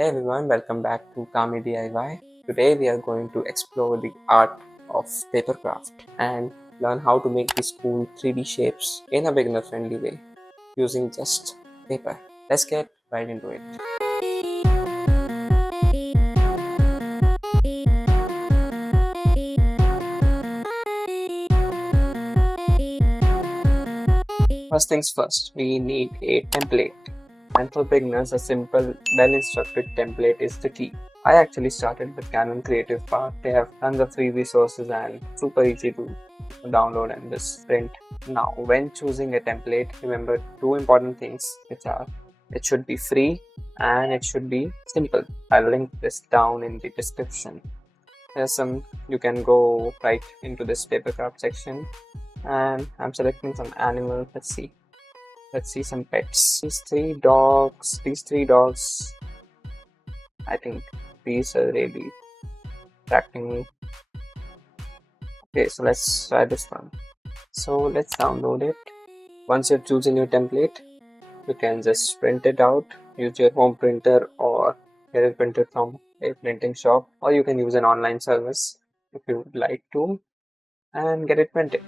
Hey everyone, welcome back to Kami DIY. Today we are going to explore the art of papercraft and learn how to make these cool 3D shapes in a beginner friendly way using just paper. Let's get right into it. First things first, we need a template. And for beginners, a simple, well-instructed template is the key. I actually started with Canon Creative Path. They have tons of free resources and super easy to download and just print. Now, when choosing a template, remember two important things, which are it should be free and it should be simple. I'll link this down in the description. There's some, you can go right into this papercraft section, and I'm selecting some animal. Let's see some pets. These three dogs, I think these are really attracting me. Okay, so let's try this one. So let's download it. Once you've chosen your template, you can just print it out. Use your home printer or get it printed from a printing shop, or you can use an online service if you would like to and get it printed.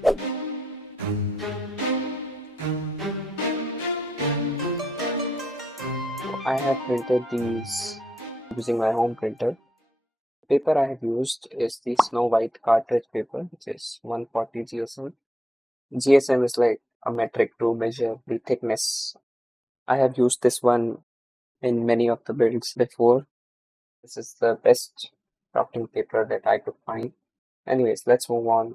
So I have printed these using my home printer. The paper I have used is the Snow White cartridge paper, which is 140 GSM. GSM is like a metric to measure the thickness. I have used this one in many of the builds before. This is the best crafting paper that I could find. Anyways, let's move on.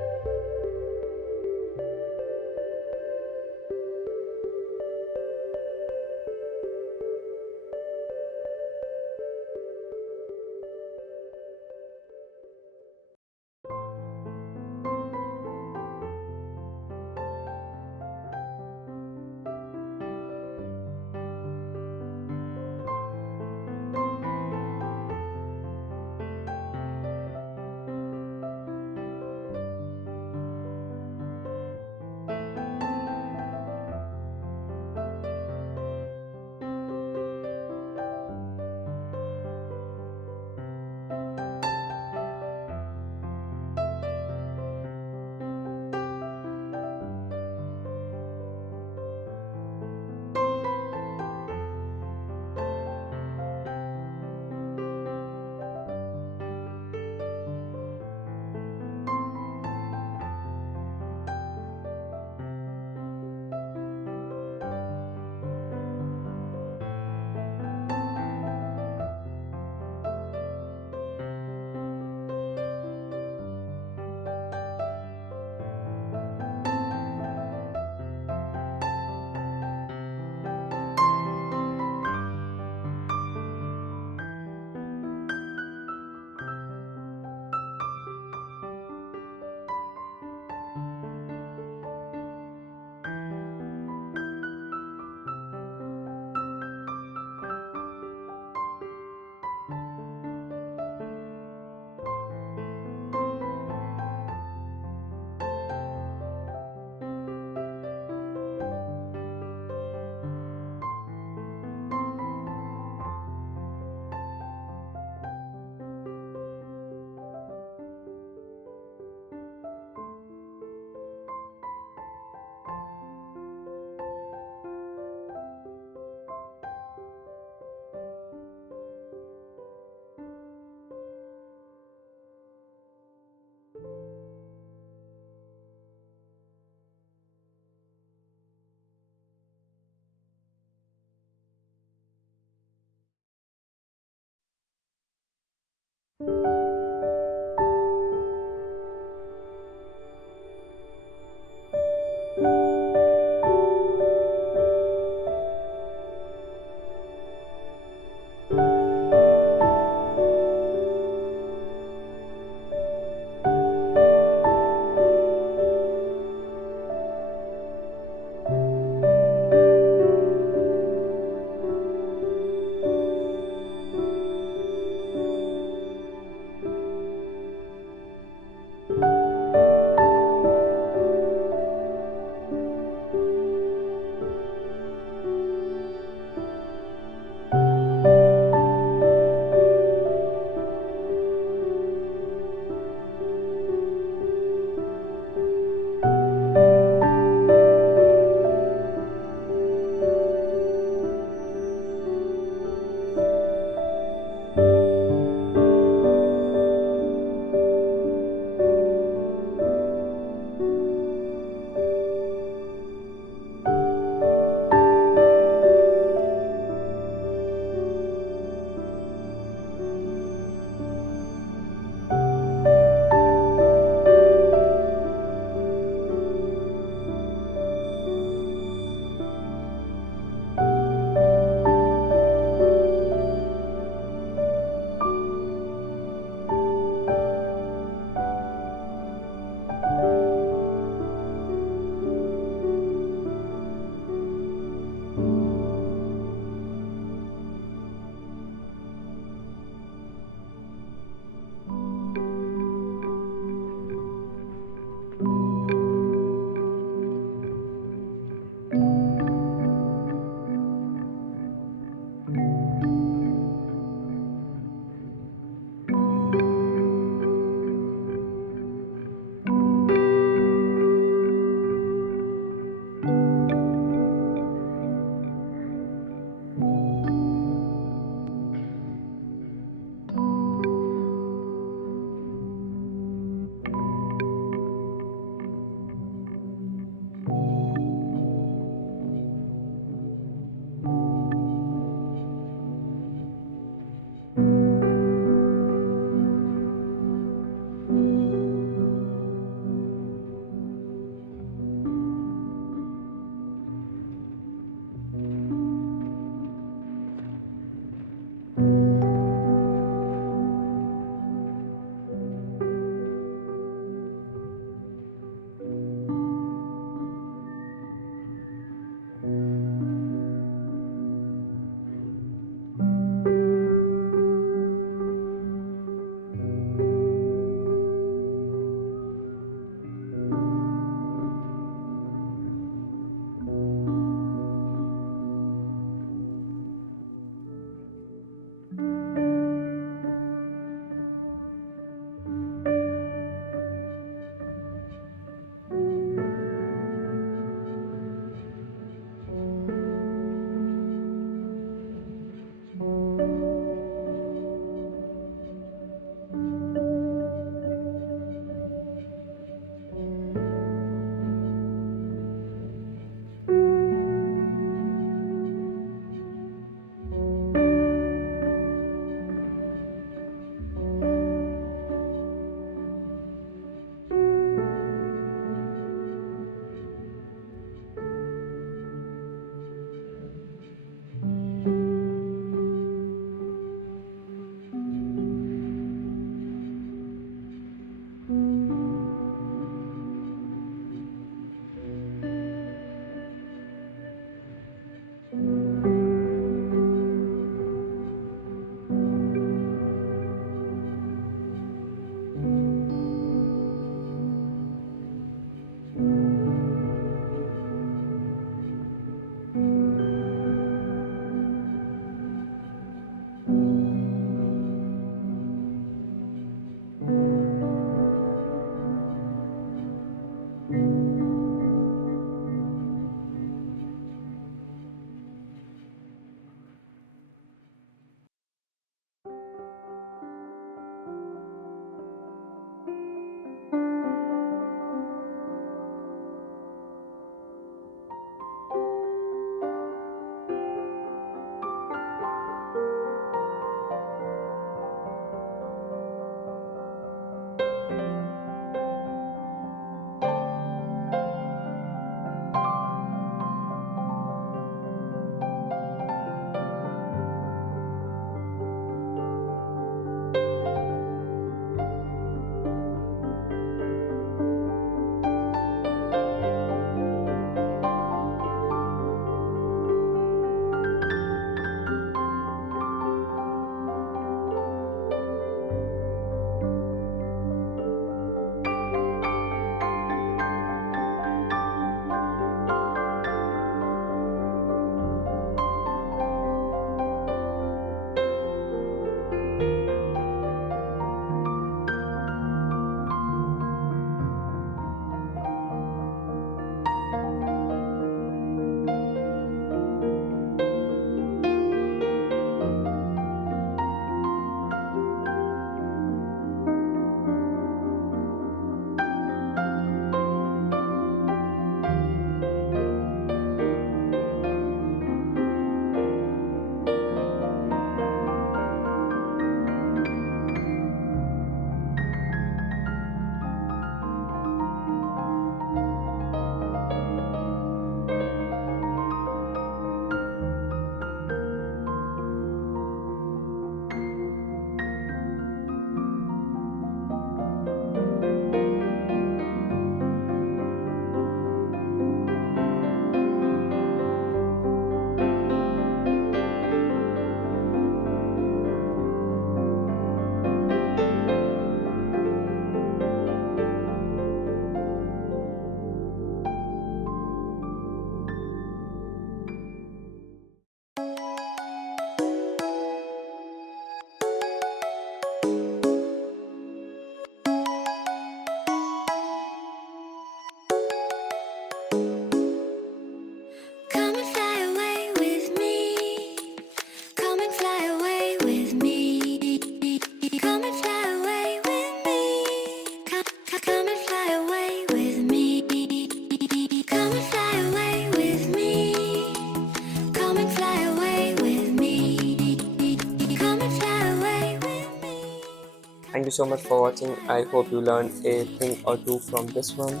you so much for watching. I hope you learned a thing or two from this one.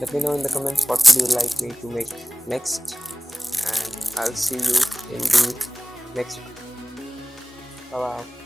Let me know in the comments what would you like me to make next, and I'll see you in the next one. Bye bye.